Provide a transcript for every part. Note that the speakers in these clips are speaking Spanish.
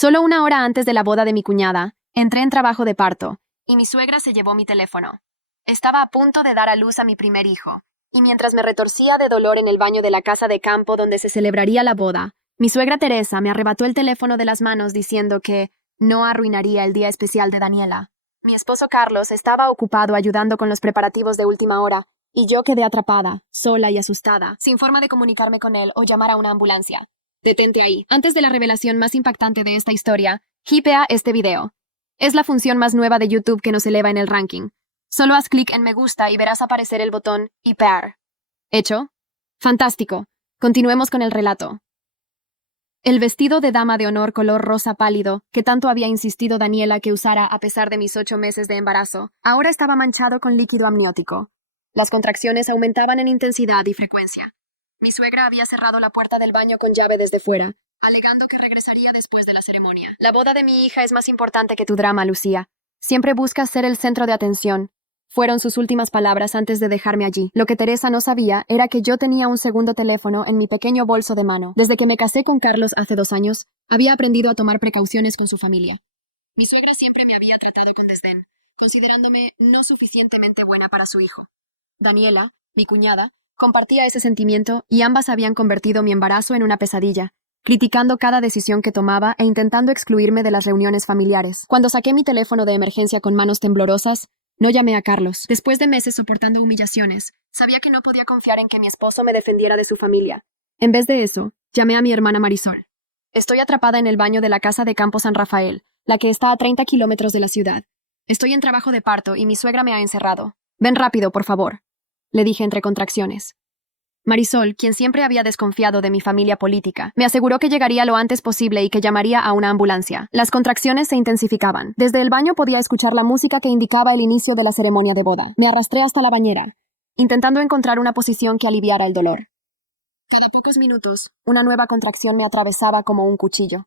Solo una hora antes de la boda de mi cuñada, entré en trabajo de parto, y mi suegra se llevó mi teléfono. Estaba a punto de dar a luz a mi primer hijo, y mientras me retorcía de dolor en el baño de la casa de campo donde se celebraría la boda, mi suegra Teresa me arrebató el teléfono de las manos diciendo que no arruinaría el día especial de Daniela. Mi esposo Carlos estaba ocupado ayudando con los preparativos de última hora, y yo quedé atrapada, sola y asustada, sin forma de comunicarme con él o llamar a una ambulancia. Detente ahí. Antes de la revelación más impactante de esta historia, hipea este video. Es la función más nueva de YouTube que nos eleva en el ranking. Solo haz clic en me gusta y verás aparecer el botón hipear. ¿Hecho? Fantástico. Continuemos con el relato. El vestido de dama de honor color rosa pálido, que tanto había insistido Daniela que usara a pesar de mis 8 meses de embarazo, ahora estaba manchado con líquido amniótico. Las contracciones aumentaban en intensidad y frecuencia. Mi suegra había cerrado la puerta del baño con llave desde fuera, alegando que regresaría después de la ceremonia. La boda de mi hija es más importante que tu drama, Lucía. Siempre buscas ser el centro de atención. Fueron sus últimas palabras antes de dejarme allí. Lo que Teresa no sabía era que yo tenía un segundo teléfono en mi pequeño bolso de mano. Desde que me casé con Carlos hace 2 años, había aprendido a tomar precauciones con su familia. Mi suegra siempre me había tratado con desdén, considerándome no suficientemente buena para su hijo. Daniela, mi cuñada, compartía ese sentimiento y ambas habían convertido mi embarazo en una pesadilla, criticando cada decisión que tomaba e intentando excluirme de las reuniones familiares. Cuando saqué mi teléfono de emergencia con manos temblorosas, no llamé a Carlos. Después de meses soportando humillaciones, sabía que no podía confiar en que mi esposo me defendiera de su familia. En vez de eso, llamé a mi hermana Marisol. Estoy atrapada en el baño de la casa de Campo San Rafael, la que está a 30 kilómetros de la ciudad. Estoy en trabajo de parto y mi suegra me ha encerrado. Ven rápido, por favor, le dije entre contracciones. Marisol, quien siempre había desconfiado de mi familia política, me aseguró que llegaría lo antes posible y que llamaría a una ambulancia. Las contracciones se intensificaban. Desde el baño podía escuchar la música que indicaba el inicio de la ceremonia de boda. Me arrastré hasta la bañera, intentando encontrar una posición que aliviara el dolor. Cada pocos minutos, una nueva contracción me atravesaba como un cuchillo.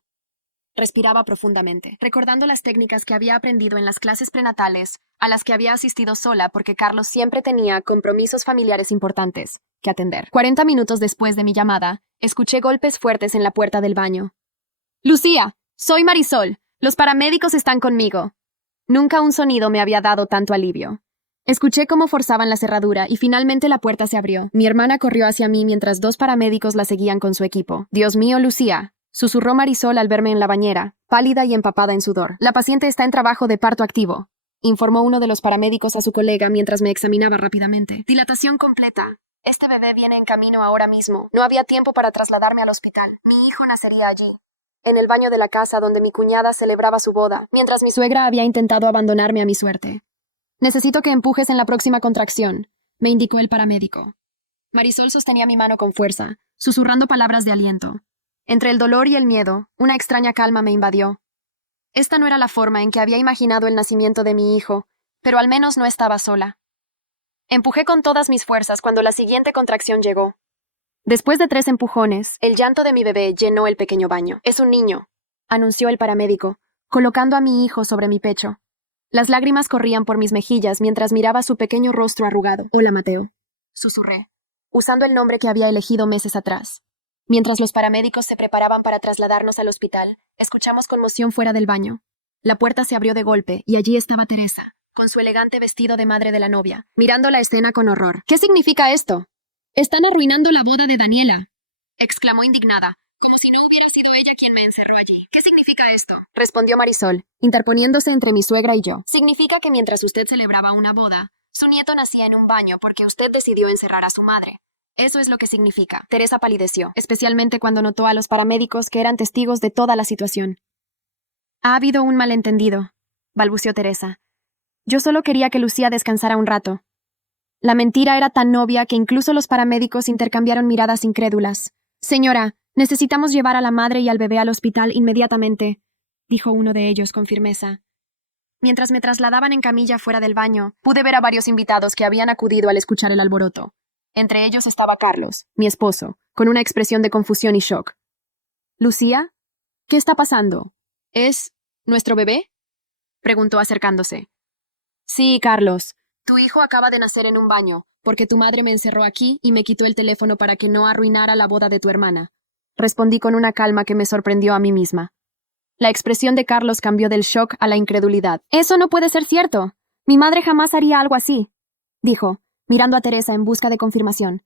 Respiraba profundamente, recordando las técnicas que había aprendido en las clases prenatales, a las que había asistido sola porque Carlos siempre tenía compromisos familiares importantes que atender. 40 minutos después de mi llamada, escuché golpes fuertes en la puerta del baño. «Lucía, soy Marisol. Los paramédicos están conmigo». Nunca un sonido me había dado tanto alivio. Escuché cómo forzaban la cerradura y finalmente la puerta se abrió. Mi hermana corrió hacia mí mientras 2 paramédicos la seguían con su equipo. «Dios mío, Lucía», susurró Marisol al verme en la bañera, pálida y empapada en sudor. «La paciente está en trabajo de parto activo», informó uno de los paramédicos a su colega mientras me examinaba rápidamente. «Dilatación completa. Este bebé viene en camino ahora mismo. No había tiempo para trasladarme al hospital. Mi hijo nacería allí, en el baño de la casa donde mi cuñada celebraba su boda, mientras mi suegra había intentado abandonarme a mi suerte. Necesito que empujes en la próxima contracción», me indicó el paramédico. Marisol sostenía mi mano con fuerza, susurrando palabras de aliento. Entre el dolor y el miedo, una extraña calma me invadió. Esta no era la forma en que había imaginado el nacimiento de mi hijo, pero al menos no estaba sola. Empujé con todas mis fuerzas cuando la siguiente contracción llegó. Después de 3 empujones, el llanto de mi bebé llenó el pequeño baño. «Es un niño», anunció el paramédico, colocando a mi hijo sobre mi pecho. Las lágrimas corrían por mis mejillas mientras miraba su pequeño rostro arrugado. «Hola, Mateo», susurré, usando el nombre que había elegido meses atrás. Mientras los paramédicos se preparaban para trasladarnos al hospital, escuchamos conmoción fuera del baño. La puerta se abrió de golpe y allí estaba Teresa, con su elegante vestido de madre de la novia, mirando la escena con horror. «¿Qué significa esto?» «Están arruinando la boda de Daniela», exclamó indignada, como si no hubiera sido ella quien me encerró allí. «¿Qué significa esto?», respondió Marisol, interponiéndose entre mi suegra y yo. «Significa que mientras usted celebraba una boda, su nieto nacía en un baño porque usted decidió encerrar a su madre. Eso es lo que significa». Teresa palideció, especialmente cuando notó a los paramédicos que eran testigos de toda la situación. «Ha habido un malentendido», balbuceó Teresa. «Yo solo quería que Lucía descansara un rato». La mentira era tan obvia que incluso los paramédicos intercambiaron miradas incrédulas. «Señora, necesitamos llevar a la madre y al bebé al hospital inmediatamente», dijo uno de ellos con firmeza. Mientras me trasladaban en camilla fuera del baño, pude ver a varios invitados que habían acudido al escuchar el alboroto. Entre ellos estaba Carlos, mi esposo, con una expresión de confusión y shock. «¿Lucía? ¿Qué está pasando? ¿Es nuestro bebé?», preguntó acercándose. «Sí, Carlos. Tu hijo acaba de nacer en un baño, porque tu madre me encerró aquí y me quitó el teléfono para que no arruinara la boda de tu hermana», respondí con una calma que me sorprendió a mí misma. La expresión de Carlos cambió del shock a la incredulidad. Eso no puede ser cierto. Mi madre jamás haría algo así, dijo, mirando a Teresa en busca de confirmación.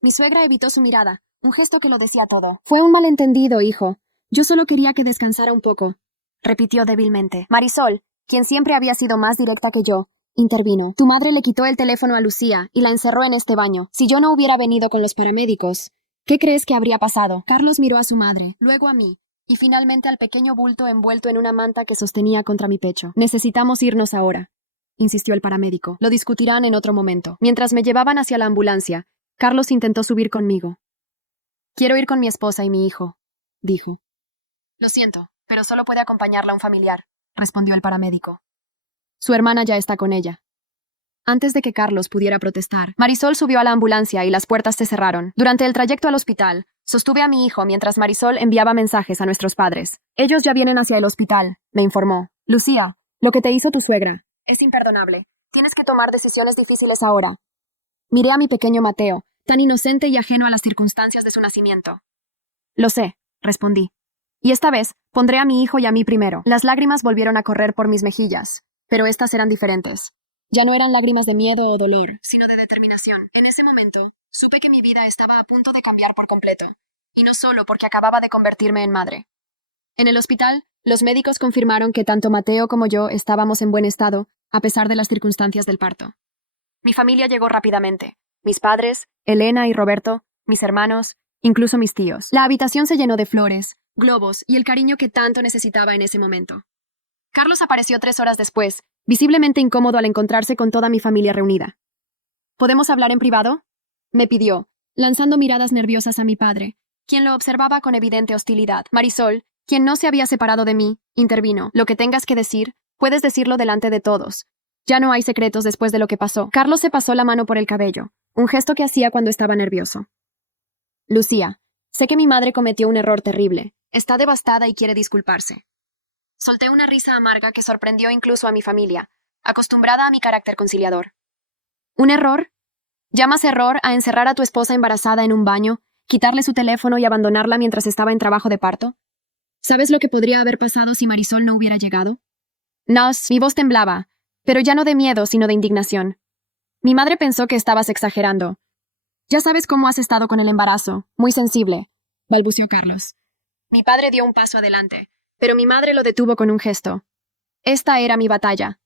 Mi suegra evitó su mirada, un gesto que lo decía todo. Fue un malentendido, hijo. Yo solo quería que descansara un poco, repitió débilmente. Marisol, quien siempre había sido más directa que yo, intervino. Tu madre le quitó el teléfono a Lucía y la encerró en este baño. Si yo no hubiera venido con los paramédicos, ¿qué crees que habría pasado? Carlos miró a su madre, luego a mí, y finalmente al pequeño bulto envuelto en una manta que sostenía contra mi pecho. Necesitamos irnos ahora, insistió el paramédico. Lo discutirán en otro momento. Mientras me llevaban hacia la ambulancia, Carlos intentó subir conmigo. Quiero ir con mi esposa y mi hijo, dijo. Lo siento, pero solo puede acompañarla un familiar, respondió el paramédico. Su hermana ya está con ella. Antes de que Carlos pudiera protestar, Marisol subió a la ambulancia y las puertas se cerraron. Durante el trayecto al hospital, sostuve a mi hijo mientras Marisol enviaba mensajes a nuestros padres. Ellos ya vienen hacia el hospital, me informó. Lucía, lo que te hizo tu suegra es imperdonable. Tienes que tomar decisiones difíciles ahora. Miré a mi pequeño Mateo, tan inocente y ajeno a las circunstancias de su nacimiento. Lo sé, respondí. Y esta vez, pondré a mi hijo y a mí primero. Las lágrimas volvieron a correr por mis mejillas, pero estas eran diferentes. Ya no eran lágrimas de miedo o dolor, sino de determinación. En ese momento, supe que mi vida estaba a punto de cambiar por completo, y no solo porque acababa de convertirme en madre. En el hospital, los médicos confirmaron que tanto Mateo como yo estábamos en buen estado, a pesar de las circunstancias del parto. Mi familia llegó rápidamente. Mis padres, Elena y Roberto, mis hermanos, incluso mis tíos. La habitación se llenó de flores, globos y el cariño que tanto necesitaba en ese momento. Carlos apareció 3 horas después, visiblemente incómodo al encontrarse con toda mi familia reunida. ¿Podemos hablar en privado?, me pidió, lanzando miradas nerviosas a mi padre, quien lo observaba con evidente hostilidad. Marisol, quien no se había separado de mí, intervino. Lo que tengas que decir, puedes decirlo delante de todos. Ya no hay secretos después de lo que pasó. Carlos se pasó la mano por el cabello, un gesto que hacía cuando estaba nervioso. Lucía, sé que mi madre cometió un error terrible. Está devastada y quiere disculparse. Solté una risa amarga que sorprendió incluso a mi familia, acostumbrada a mi carácter conciliador. ¿Un error? ¿Llamas error a encerrar a tu esposa embarazada en un baño, quitarle su teléfono y abandonarla mientras estaba en trabajo de parto? ¿Sabes lo que podría haber pasado si Marisol no hubiera llegado? Mi voz temblaba, pero ya no de miedo, sino de indignación. Mi madre pensó que estabas exagerando. Ya sabes cómo has estado con el embarazo, muy sensible, balbuceó Carlos. Mi padre dio un paso adelante, pero mi madre lo detuvo con un gesto. Esta era mi batalla.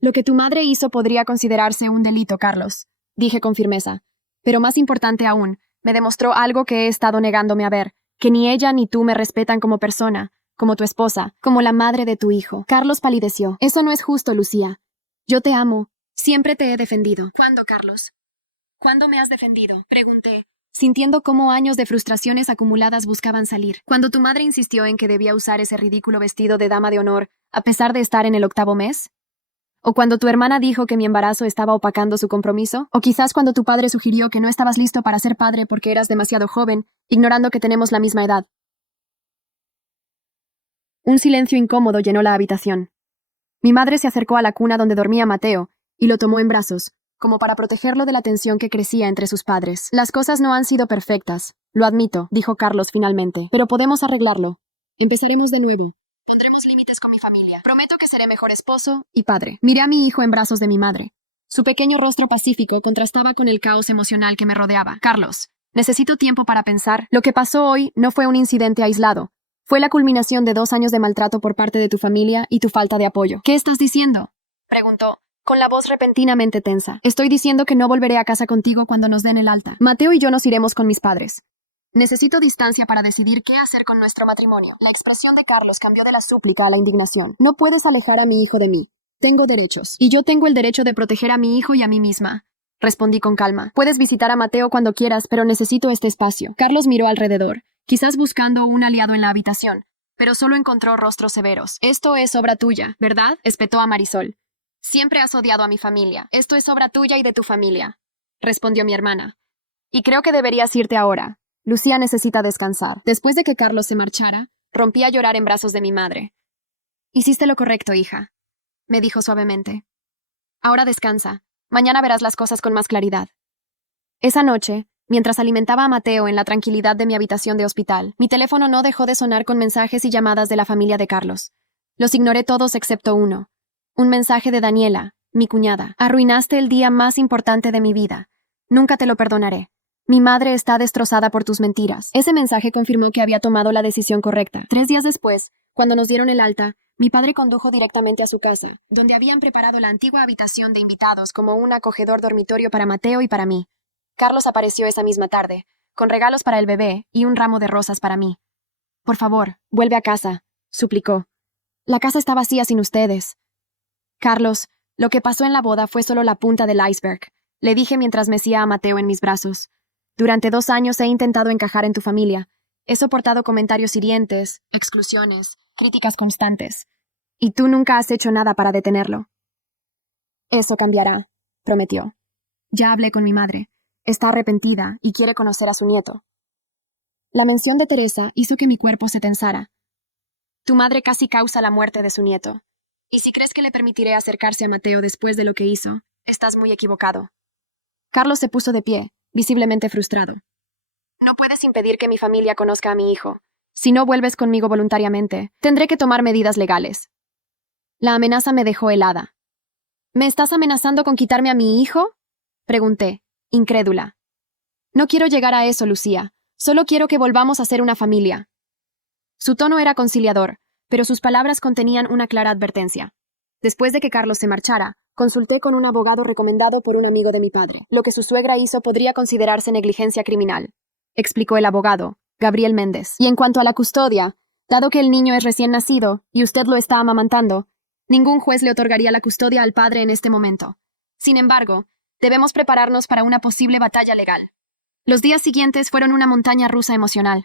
Lo que tu madre hizo podría considerarse un delito, Carlos, dije con firmeza. Pero más importante aún, me demostró algo que he estado negándome a ver, que ni ella ni tú me respetan como persona, como tu esposa, como la madre de tu hijo. Carlos palideció. Eso no es justo, Lucía. Yo te amo. Siempre te he defendido. ¿Cuándo, Carlos? ¿Cuándo me has defendido?, pregunté, sintiendo cómo años de frustraciones acumuladas buscaban salir. Cuando tu madre insistió en que debía usar ese ridículo vestido de dama de honor, a pesar de estar en el 8º mes. ¿O cuando tu hermana dijo que mi embarazo estaba opacando su compromiso? ¿O quizás cuando tu padre sugirió que no estabas listo para ser padre porque eras demasiado joven, ignorando que tenemos la misma edad? Un silencio incómodo llenó la habitación. Mi madre se acercó a la cuna donde dormía Mateo y lo tomó en brazos, como para protegerlo de la tensión que crecía entre sus padres. Las cosas no han sido perfectas, lo admito, dijo Carlos finalmente, pero podemos arreglarlo. Empezaremos de nuevo. Pondremos límites con mi familia. Prometo que seré mejor esposo y padre. Miré a mi hijo en brazos de mi madre. Su pequeño rostro pacífico contrastaba con el caos emocional que me rodeaba. Carlos, necesito tiempo para pensar. Lo que pasó hoy no fue un incidente aislado. Fue la culminación de 2 años de maltrato por parte de tu familia y tu falta de apoyo. ¿Qué estás diciendo?, preguntó, con la voz repentinamente tensa. Estoy diciendo que no volveré a casa contigo cuando nos den el alta. Mateo y yo nos iremos con mis padres. Necesito distancia para decidir qué hacer con nuestro matrimonio. La expresión de Carlos cambió de la súplica a la indignación. No puedes alejar a mi hijo de mí. Tengo derechos. Y yo tengo el derecho de proteger a mi hijo y a mí misma, respondí con calma. Puedes visitar a Mateo cuando quieras, pero necesito este espacio. Carlos miró alrededor, quizás buscando un aliado en la habitación, pero solo encontró rostros severos. Esto es obra tuya, ¿verdad?, espetó a Marisol. Siempre has odiado a mi familia. Esto es obra tuya y de tu familia, respondió mi hermana. Y creo que deberías irte ahora. Lucía necesita descansar. Después de que Carlos se marchara, rompí a llorar en brazos de mi madre. Hiciste lo correcto, hija, me dijo suavemente. Ahora descansa. Mañana verás las cosas con más claridad. Esa noche, mientras alimentaba a Mateo en la tranquilidad de mi habitación de hospital. Mi teléfono no dejó de sonar con mensajes y llamadas de la familia de Carlos. Los ignoré todos excepto uno. Un mensaje de Daniela, mi cuñada. Arruinaste el día más importante de mi vida. Nunca te lo perdonaré. Mi madre está destrozada por tus mentiras. Ese mensaje confirmó que había tomado la decisión correcta. 3 días después, cuando nos dieron el alta, mi padre condujo directamente a su casa, donde habían preparado la antigua habitación de invitados como un acogedor dormitorio para Mateo y para mí. Carlos apareció esa misma tarde, con regalos para el bebé y un ramo de rosas para mí. Por favor, vuelve a casa, suplicó. La casa está vacía sin ustedes. Carlos, lo que pasó en la boda fue solo la punta del iceberg, le dije mientras mecía a Mateo en mis brazos. Durante 2 años he intentado encajar en tu familia. He soportado comentarios hirientes, exclusiones, críticas constantes. Y tú nunca has hecho nada para detenerlo. Eso cambiará, prometió. Ya hablé con mi madre. Está arrepentida y quiere conocer a su nieto. La mención de Teresa hizo que mi cuerpo se tensara. Tu madre casi causa la muerte de su nieto. Y si crees que le permitiré acercarse a Mateo después de lo que hizo, estás muy equivocado. Carlos se puso de pie, visiblemente frustrado. No puedes impedir que mi familia conozca a mi hijo. Si no vuelves conmigo voluntariamente, tendré que tomar medidas legales. La amenaza me dejó helada. ¿Me estás amenazando con quitarme a mi hijo? Pregunté, incrédula. No quiero llegar a eso, Lucía. Solo quiero que volvamos a ser una familia. Su tono era conciliador, pero sus palabras contenían una clara advertencia. Después de que Carlos se marchara, consulté con un abogado recomendado por un amigo de mi padre. Lo que su suegra hizo podría considerarse negligencia criminal, explicó el abogado, Gabriel Méndez. Y en cuanto a la custodia, dado que el niño es recién nacido y usted lo está amamantando, ningún juez le otorgaría la custodia al padre en este momento. Sin embargo, debemos prepararnos para una posible batalla legal. Los días siguientes fueron una montaña rusa emocional.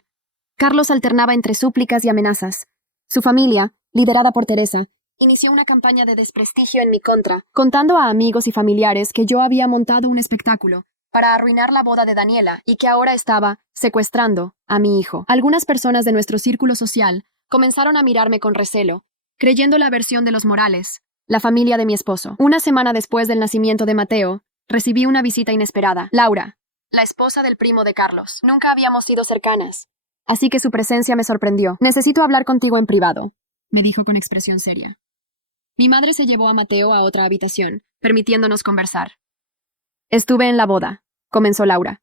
Carlos alternaba entre súplicas y amenazas. Su familia, liderada por Teresa, inició una campaña de desprestigio en mi contra, contando a amigos y familiares que yo había montado un espectáculo para arruinar la boda de Daniela y que ahora estaba secuestrando a mi hijo. Algunas personas de nuestro círculo social comenzaron a mirarme con recelo, creyendo la versión de los Morales, la familia de mi esposo. Una semana después del nacimiento de Mateo, recibí una visita inesperada. Laura, la esposa del primo de Carlos. Nunca habíamos sido cercanas, así que su presencia me sorprendió. Necesito hablar contigo en privado, me dijo con expresión seria. Mi madre se llevó a Mateo a otra habitación, permitiéndonos conversar. Estuve en la boda, comenzó Laura.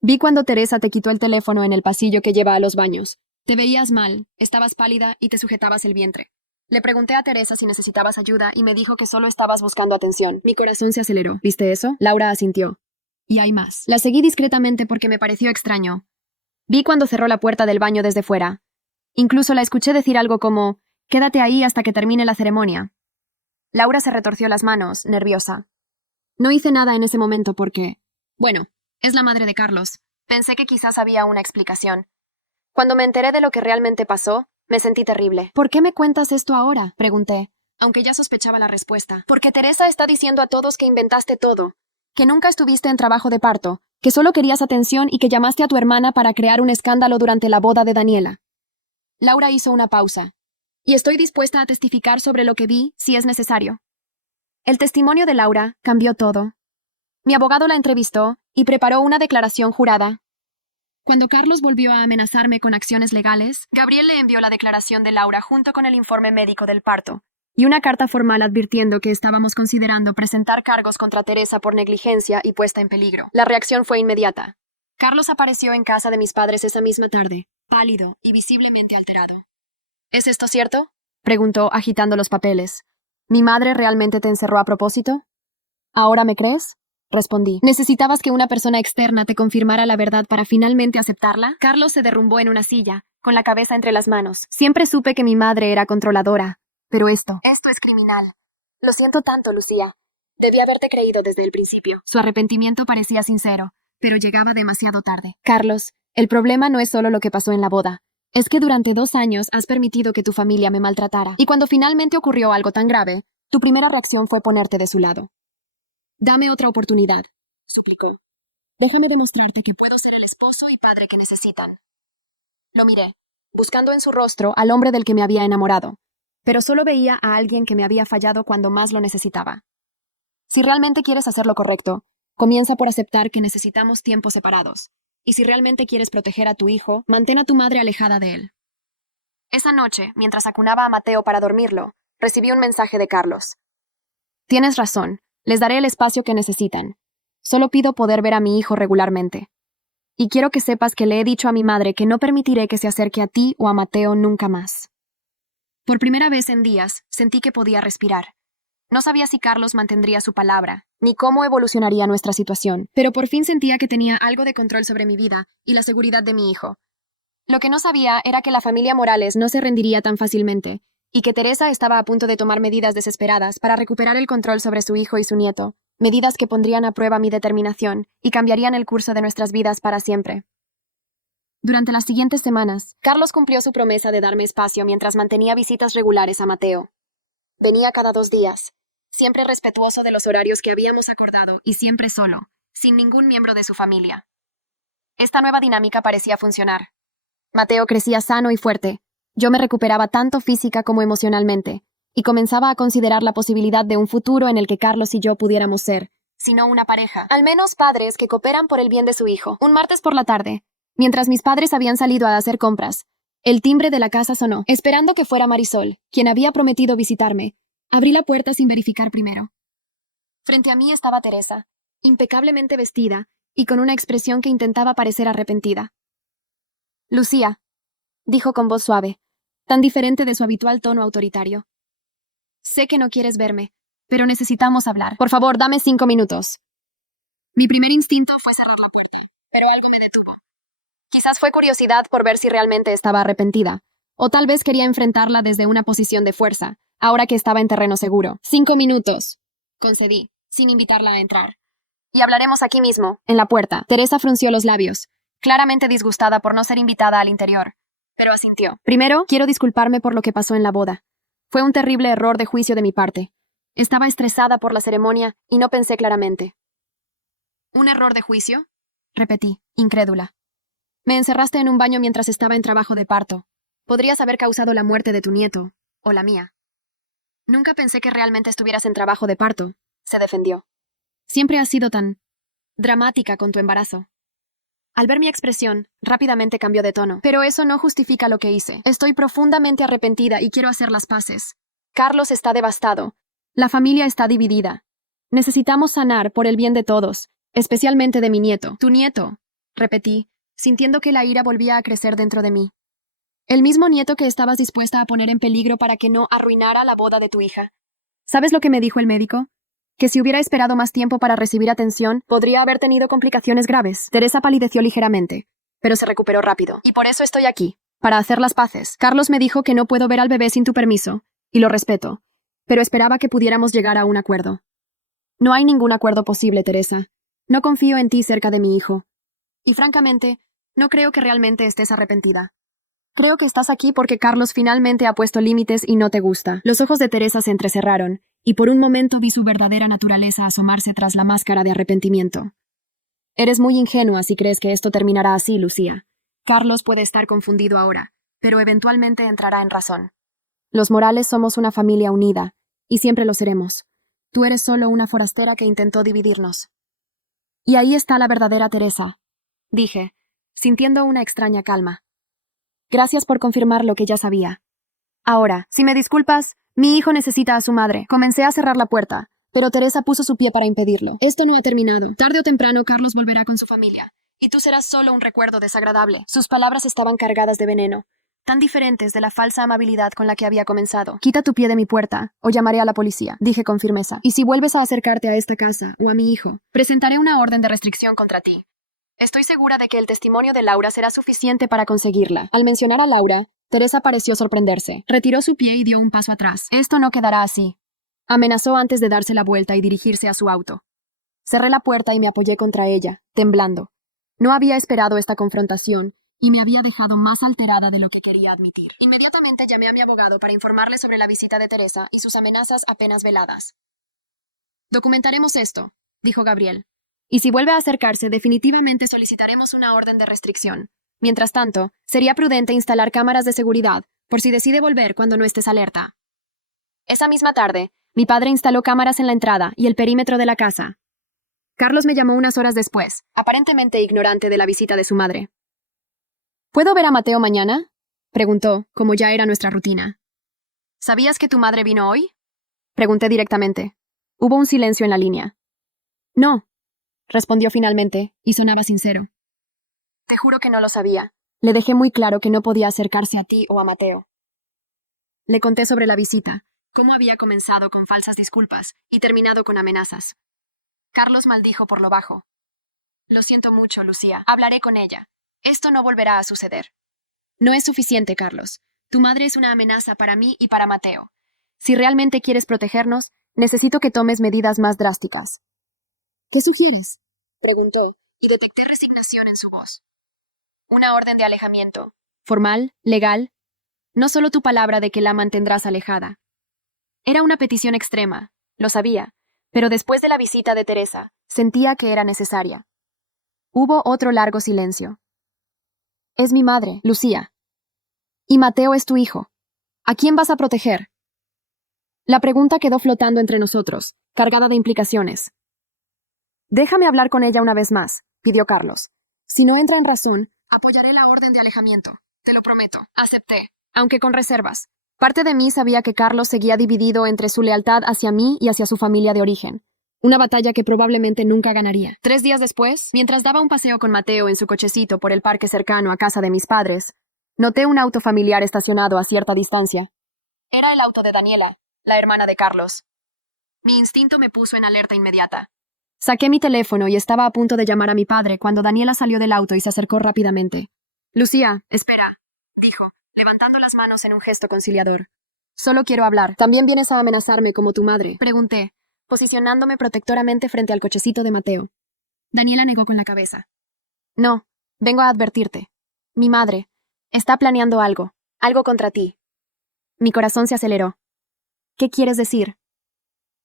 Vi cuando Teresa te quitó el teléfono en el pasillo que lleva a los baños. Te veías mal, estabas pálida y te sujetabas el vientre. Le pregunté a Teresa si necesitabas ayuda y me dijo que solo estabas buscando atención. Mi corazón se aceleró. ¿Viste eso? Laura asintió. Y hay más. La seguí discretamente porque me pareció extraño. Vi cuando cerró la puerta del baño desde fuera. Incluso la escuché decir algo como: «Quédate ahí hasta que termine la ceremonia». Laura se retorció las manos, nerviosa. No hice nada en ese momento porque... Bueno, es la madre de Carlos. Pensé que quizás había una explicación. Cuando me enteré de lo que realmente pasó, me sentí terrible. ¿Por qué me cuentas esto ahora?, pregunté, aunque ya sospechaba la respuesta. Porque Teresa está diciendo a todos que inventaste todo, que nunca estuviste en trabajo de parto, que solo querías atención y que llamaste a tu hermana para crear un escándalo durante la boda de Daniela. Laura hizo una pausa. Y estoy dispuesta a testificar sobre lo que vi, si es necesario. El testimonio de Laura cambió todo. Mi abogado la entrevistó y preparó una declaración jurada. Cuando Carlos volvió a amenazarme con acciones legales, Gabriel le envió la declaración de Laura junto con el informe médico del parto y una carta formal advirtiendo que estábamos considerando presentar cargos contra Teresa por negligencia y puesta en peligro. La reacción fue inmediata. Carlos apareció en casa de mis padres esa misma tarde, pálido y visiblemente alterado. ¿Es esto cierto?, preguntó, agitando los papeles. ¿Mi madre realmente te encerró a propósito? ¿Ahora me crees?, respondí. ¿Necesitabas que una persona externa te confirmara la verdad para finalmente aceptarla? Carlos se derrumbó en una silla, con la cabeza entre las manos. Siempre supe que mi madre era controladora, pero esto es criminal. Lo siento tanto, Lucía. Debí haberte creído desde el principio. Su arrepentimiento parecía sincero, pero llegaba demasiado tarde. Carlos, el problema no es solo lo que pasó en la boda. Es que durante 2 años has permitido que tu familia me maltratara. Y cuando finalmente ocurrió algo tan grave, tu primera reacción fue ponerte de su lado. Dame otra oportunidad, suplicó. Déjame demostrarte que puedo ser el esposo y padre que necesitan. Lo miré, buscando en su rostro al hombre del que me había enamorado, pero solo veía a alguien que me había fallado cuando más lo necesitaba. Si realmente quieres hacer lo correcto, Comienza por aceptar que necesitamos tiempos separados. Y si realmente quieres proteger a tu hijo, mantén a tu madre alejada de él. Esa noche, mientras acunaba a Mateo para dormirlo, recibí un mensaje de Carlos. Tienes razón, les daré el espacio que necesitan. Solo pido poder ver a mi hijo regularmente. Y quiero que sepas que le he dicho a mi madre que no permitiré que se acerque a ti o a Mateo nunca más. Por primera vez en días, sentí que podía respirar. No sabía si Carlos mantendría su palabra, ni cómo evolucionaría nuestra situación, pero por fin sentía que tenía algo de control sobre mi vida y la seguridad de mi hijo. Lo que no sabía era que la familia Morales no se rendiría tan fácilmente, y que Teresa estaba a punto de tomar medidas desesperadas para recuperar el control sobre su hijo y su nieto, medidas que pondrían a prueba mi determinación y cambiarían el curso de nuestras vidas para siempre. Durante las siguientes semanas, Carlos cumplió su promesa de darme espacio mientras mantenía visitas regulares a Mateo. Venía cada 2 días, siempre respetuoso de los horarios que habíamos acordado y siempre solo, sin ningún miembro de su familia. Esta nueva dinámica parecía funcionar. Mateo crecía sano y fuerte. Yo me recuperaba tanto física como emocionalmente, y comenzaba a considerar la posibilidad de un futuro en el que Carlos y yo pudiéramos ser, si no una pareja, al menos padres que cooperan por el bien de su hijo. Un martes por la tarde, mientras mis padres habían salido a hacer compras, el timbre de la casa sonó. Esperando que fuera Marisol, quien había prometido visitarme, abrí la puerta sin verificar primero. Frente a mí estaba Teresa, impecablemente vestida y con una expresión que intentaba parecer arrepentida. Lucía, dijo con voz suave, tan diferente de su habitual tono autoritario. Sé que no quieres verme, pero necesitamos hablar. Por favor, dame 5 minutos. Mi primer instinto fue cerrar la puerta, pero algo me detuvo. Quizás fue curiosidad por ver si realmente estaba arrepentida, o tal vez quería enfrentarla desde una posición de fuerza, ahora que estaba en terreno seguro. 5 minutos, concedí, sin invitarla a entrar. Y hablaremos aquí mismo, en la puerta. Teresa frunció los labios, claramente disgustada por no ser invitada al interior, pero asintió. Primero, quiero disculparme por lo que pasó en la boda. Fue un terrible error de juicio de mi parte. Estaba estresada por la ceremonia y no pensé claramente. ¿Un error de juicio?, repetí, incrédula. Me encerraste en un baño mientras estaba en trabajo de parto. Podrías haber causado la muerte de tu nieto, o la mía. Nunca pensé que realmente estuvieras en trabajo de parto, se defendió. Siempre has sido tan dramática con tu embarazo. Al ver mi expresión, rápidamente cambió de tono. Pero eso no justifica lo que hice. Estoy profundamente arrepentida y quiero hacer las paces. Carlos está devastado. La familia está dividida. Necesitamos sanar por el bien de todos, especialmente de mi nieto. Tu nieto, repetí, sintiendo que la ira volvía a crecer dentro de mí. El mismo nieto que estabas dispuesta a poner en peligro para que no arruinara la boda de tu hija. ¿Sabes lo que me dijo el médico? Que si hubiera esperado más tiempo para recibir atención, podría haber tenido complicaciones graves. Teresa palideció ligeramente, pero se recuperó rápido. Y por eso estoy aquí, para hacer las paces. Carlos me dijo que no puedo ver al bebé sin tu permiso, y lo respeto, pero esperaba que pudiéramos llegar a un acuerdo. No hay ningún acuerdo posible, Teresa. No confío en ti cerca de mi hijo. Y francamente, no creo que realmente estés arrepentida. Creo que estás aquí porque Carlos finalmente ha puesto límites y no te gusta. Los ojos de Teresa se entrecerraron, y por un momento vi su verdadera naturaleza asomarse tras la máscara de arrepentimiento. Eres muy ingenua si crees que esto terminará así, Lucía. Carlos puede estar confundido ahora, pero eventualmente entrará en razón. Los Morales somos una familia unida, y siempre lo seremos. Tú eres solo una forastera que intentó dividirnos. Y ahí está la verdadera Teresa, dije, sintiendo una extraña calma. Gracias por confirmar lo que ya sabía. Ahora, si me disculpas, mi hijo necesita a su madre. Comencé a cerrar la puerta, pero Teresa puso su pie para impedirlo. Esto no ha terminado. Tarde o temprano Carlos volverá con su familia, y tú serás solo un recuerdo desagradable. Sus palabras estaban cargadas de veneno, tan diferentes de la falsa amabilidad con la que había comenzado. Quita tu pie de mi puerta, o llamaré a la policía, dije con firmeza. Y si vuelves a acercarte a esta casa, o a mi hijo, presentaré una orden de restricción contra ti. Estoy segura de que el testimonio de Laura será suficiente para conseguirla. Al mencionar a Laura, Teresa pareció sorprenderse. Retiró su pie y dio un paso atrás. Esto no quedará así. Amenazó antes de darse la vuelta y dirigirse a su auto. Cerré la puerta y me apoyé contra ella, temblando. No había esperado esta confrontación y me había dejado más alterada de lo que quería admitir. Inmediatamente llamé a mi abogado para informarle sobre la visita de Teresa y sus amenazas apenas veladas. Documentaremos esto, dijo Gabriel. Y si vuelve a acercarse, definitivamente solicitaremos una orden de restricción. Mientras tanto, sería prudente instalar cámaras de seguridad, por si decide volver cuando no estés alerta. Esa misma tarde, mi padre instaló cámaras en la entrada y el perímetro de la casa. Carlos me llamó unas horas después, aparentemente ignorante de la visita de su madre. ¿Puedo ver a Mateo mañana? Preguntó, como ya era nuestra rutina. ¿Sabías que tu madre vino hoy? Pregunté directamente. Hubo un silencio en la línea. No, respondió finalmente, y sonaba sincero. Te juro que no lo sabía. Le dejé muy claro que no podía acercarse a ti o a Mateo. Le conté sobre la visita, cómo había comenzado con falsas disculpas y terminado con amenazas. Carlos maldijo por lo bajo. Lo siento mucho, Lucía. Hablaré con ella. Esto no volverá a suceder. No es suficiente, Carlos. Tu madre es una amenaza para mí y para Mateo. Si realmente quieres protegernos, necesito que tomes medidas más drásticas. ¿Qué sugieres? Preguntó, y detecté resignación en su voz. Una orden de alejamiento. Formal, legal. No solo tu palabra de que la mantendrás alejada. Era una petición extrema, lo sabía, pero después de la visita de Teresa, sentía que era necesaria. Hubo otro largo silencio. Es mi madre, Lucía. Y Mateo es tu hijo. ¿A quién vas a proteger? La pregunta quedó flotando entre nosotros, cargada de implicaciones. Déjame hablar con ella una vez más, pidió Carlos. Si no entra en razón, apoyaré la orden de alejamiento. Te lo prometo. Acepté, aunque con reservas. Parte de mí sabía que Carlos seguía dividido entre su lealtad hacia mí y hacia su familia de origen. Una batalla que probablemente nunca ganaría. 3 días después, mientras daba un paseo con Mateo en su cochecito por el parque cercano a casa de mis padres, noté un auto familiar estacionado a cierta distancia. Era el auto de Daniela, la hermana de Carlos. Mi instinto me puso en alerta inmediata. Saqué mi teléfono y estaba a punto de llamar a mi padre cuando Daniela salió del auto y se acercó rápidamente. Lucía, espera, dijo, levantando las manos en un gesto conciliador. Solo quiero hablar. ¿También vienes a amenazarme como tu madre? Pregunté, posicionándome protectoramente frente al cochecito de Mateo. Daniela negó con la cabeza. No, vengo a advertirte. Mi madre está planeando algo contra ti. Mi corazón se aceleró. ¿Qué quieres decir?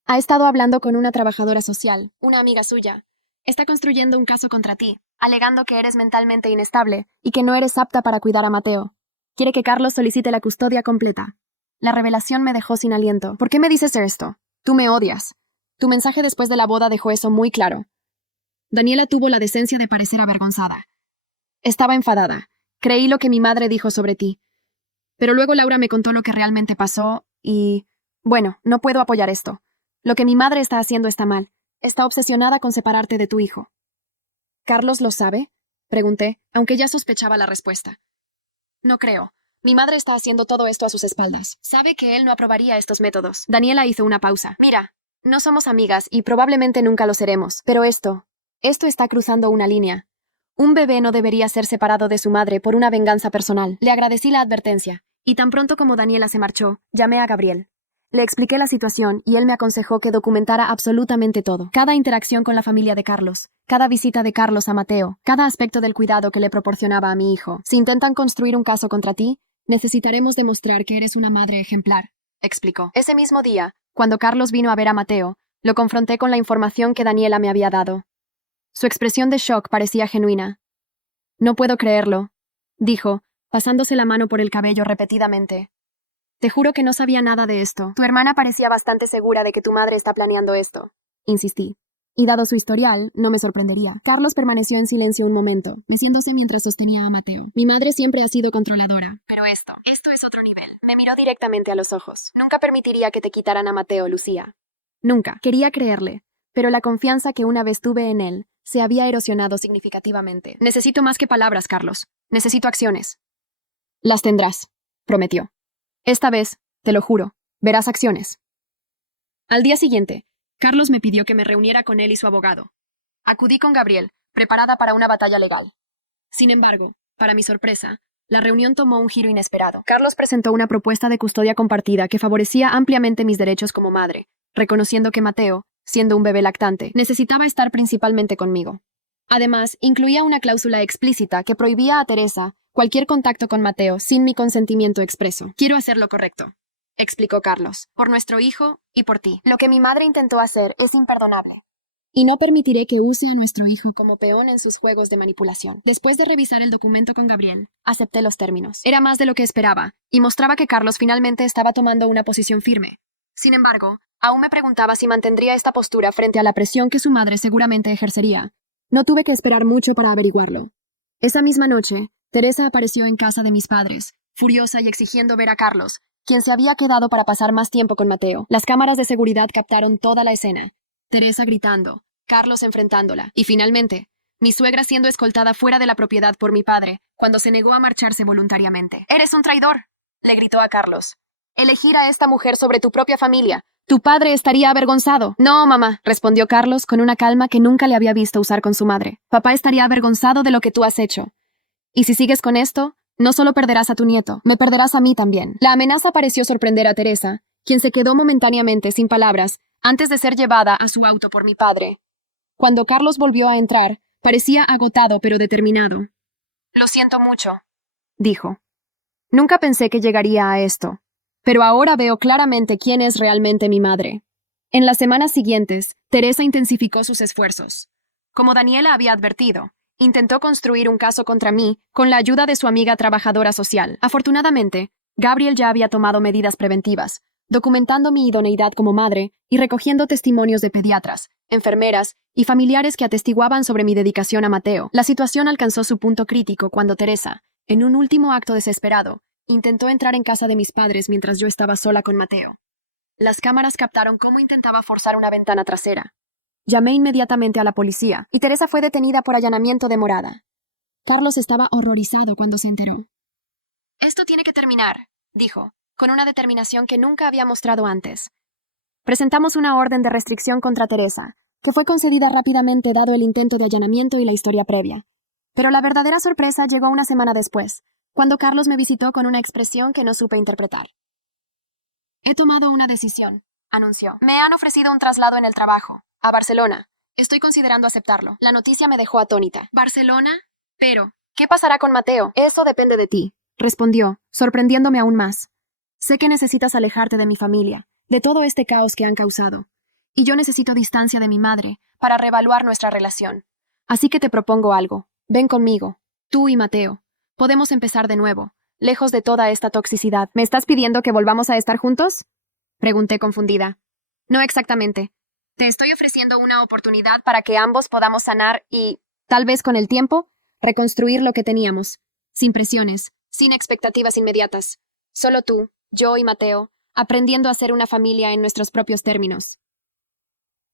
Ha estado hablando con una trabajadora social, una amiga suya. Está construyendo un caso contra ti, alegando que eres mentalmente inestable y que no eres apta para cuidar a Mateo. Quiere que Carlos solicite la custodia completa. La revelación me dejó sin aliento. ¿Por qué me dices esto? Tú me odias. Tu mensaje después de la boda dejó eso muy claro. Daniela tuvo la decencia de parecer avergonzada. Estaba enfadada. Creí lo que mi madre dijo sobre ti. Pero luego Laura me contó lo que realmente pasó y... Bueno, no puedo apoyar esto. Lo que mi madre está haciendo está mal. Está obsesionada con separarte de tu hijo. ¿Carlos lo sabe? Pregunté, aunque ya sospechaba la respuesta. No creo. Mi madre está haciendo todo esto a sus espaldas. Sabe que él no aprobaría estos métodos. Daniela hizo una pausa. Mira, no somos amigas y probablemente nunca lo seremos, pero esto está cruzando una línea. Un bebé no debería ser separado de su madre por una venganza personal. Le agradecí la advertencia, y tan pronto como Daniela se marchó, llamé a Gabriel. Le expliqué la situación y él me aconsejó que documentara absolutamente todo. Cada interacción con la familia de Carlos, cada visita de Carlos a Mateo, cada aspecto del cuidado que le proporcionaba a mi hijo. Si intentan construir un caso contra ti, necesitaremos demostrar que eres una madre ejemplar, explicó. Ese mismo día, cuando Carlos vino a ver a Mateo, lo confronté con la información que Daniela me había dado. Su expresión de shock parecía genuina. No puedo creerlo, dijo, pasándose la mano por el cabello repetidamente. Te juro que no sabía nada de esto. Tu hermana parecía bastante segura de que tu madre está planeando esto, insistí. Y dado su historial, no me sorprendería. Carlos permaneció en silencio un momento, meciéndose mientras sostenía a Mateo. Mi madre siempre ha sido controladora. Pero esto es otro nivel. Me miró directamente a los ojos. Nunca permitiría que te quitaran a Mateo, Lucía. Nunca. Quería creerle, pero la confianza que una vez tuve en él se había erosionado significativamente. Necesito más que palabras, Carlos. Necesito acciones. Las tendrás, prometió. Esta vez, te lo juro, verás acciones. Al día siguiente, Carlos me pidió que me reuniera con él y su abogado. Acudí con Gabriel, preparada para una batalla legal. Sin embargo, para mi sorpresa, la reunión tomó un giro inesperado. Carlos presentó una propuesta de custodia compartida que favorecía ampliamente mis derechos como madre, reconociendo que Mateo, siendo un bebé lactante, necesitaba estar principalmente conmigo. Además, incluía una cláusula explícita que prohibía a Teresa cualquier contacto con Mateo sin mi consentimiento expreso. Quiero hacer lo correcto, explicó Carlos, por nuestro hijo y por ti. Lo que mi madre intentó hacer es imperdonable. Y no permitiré que use a nuestro hijo como peón en sus juegos de manipulación. Después de revisar el documento con Gabriel, acepté los términos. Era más de lo que esperaba, y mostraba que Carlos finalmente estaba tomando una posición firme. Sin embargo, Aún me preguntaba si mantendría esta postura frente a la presión que su madre seguramente ejercería. No tuve que esperar mucho para averiguarlo. Esa misma noche, Teresa apareció en casa de mis padres, furiosa y exigiendo ver a Carlos, quien se había quedado para pasar más tiempo con Mateo. Las cámaras de seguridad captaron toda la escena. Teresa gritando, Carlos enfrentándola, y finalmente, mi suegra siendo escoltada fuera de la propiedad por mi padre, cuando se negó a marcharse voluntariamente. «¡Eres un traidor!», le gritó a Carlos. «Elegir a esta mujer sobre tu propia familia. Tu padre estaría avergonzado». «No, mamá», respondió Carlos con una calma que nunca le había visto usar con su madre. «Papá estaría avergonzado de lo que tú has hecho. Y si sigues con esto, no solo perderás a tu nieto, me perderás a mí también». La amenaza pareció sorprender a Teresa, quien se quedó momentáneamente sin palabras antes de ser llevada a su auto por mi padre. Cuando Carlos volvió a entrar, parecía agotado pero determinado. «Lo siento mucho», dijo. «Nunca pensé que llegaría a esto, pero ahora veo claramente quién es realmente mi madre». En las semanas siguientes, Teresa intensificó sus esfuerzos. Como Daniela había advertido, intentó construir un caso contra mí con la ayuda de su amiga trabajadora social. Afortunadamente, Gabriel ya había tomado medidas preventivas, documentando mi idoneidad como madre y recogiendo testimonios de pediatras, enfermeras y familiares que atestiguaban sobre mi dedicación a Mateo. La situación alcanzó su punto crítico cuando Teresa, en un último acto desesperado, intentó entrar en casa de mis padres mientras yo estaba sola con Mateo. Las cámaras captaron cómo intentaba forzar una ventana trasera. Llamé inmediatamente a la policía y Teresa fue detenida por allanamiento de morada. Carlos estaba horrorizado cuando se enteró. «Esto tiene que terminar», dijo, con una determinación que nunca había mostrado antes. Presentamos una orden de restricción contra Teresa, que fue concedida rápidamente dado el intento de allanamiento y la historia previa. Pero la verdadera sorpresa llegó una semana después, cuando Carlos me visitó con una expresión que no supe interpretar. «He tomado una decisión», anunció. «Me han ofrecido un traslado en el trabajo, a Barcelona. Estoy considerando aceptarlo». La noticia me dejó atónita. «¿Barcelona? Pero, ¿qué pasará con Mateo?» «Eso depende de ti», respondió, sorprendiéndome aún más. «Sé que necesitas alejarte de mi familia, de todo este caos que han causado. Y yo necesito distancia de mi madre para reevaluar nuestra relación. Así que te propongo algo. Ven conmigo, tú y Mateo. Podemos empezar de nuevo, lejos de toda esta toxicidad». «¿Me estás pidiendo que volvamos a estar juntos?», pregunté confundida. «No exactamente. Te estoy ofreciendo una oportunidad para que ambos podamos sanar y, tal vez con el tiempo, reconstruir lo que teníamos. Sin presiones, sin expectativas inmediatas. Solo tú, yo y Mateo, aprendiendo a ser una familia en nuestros propios términos».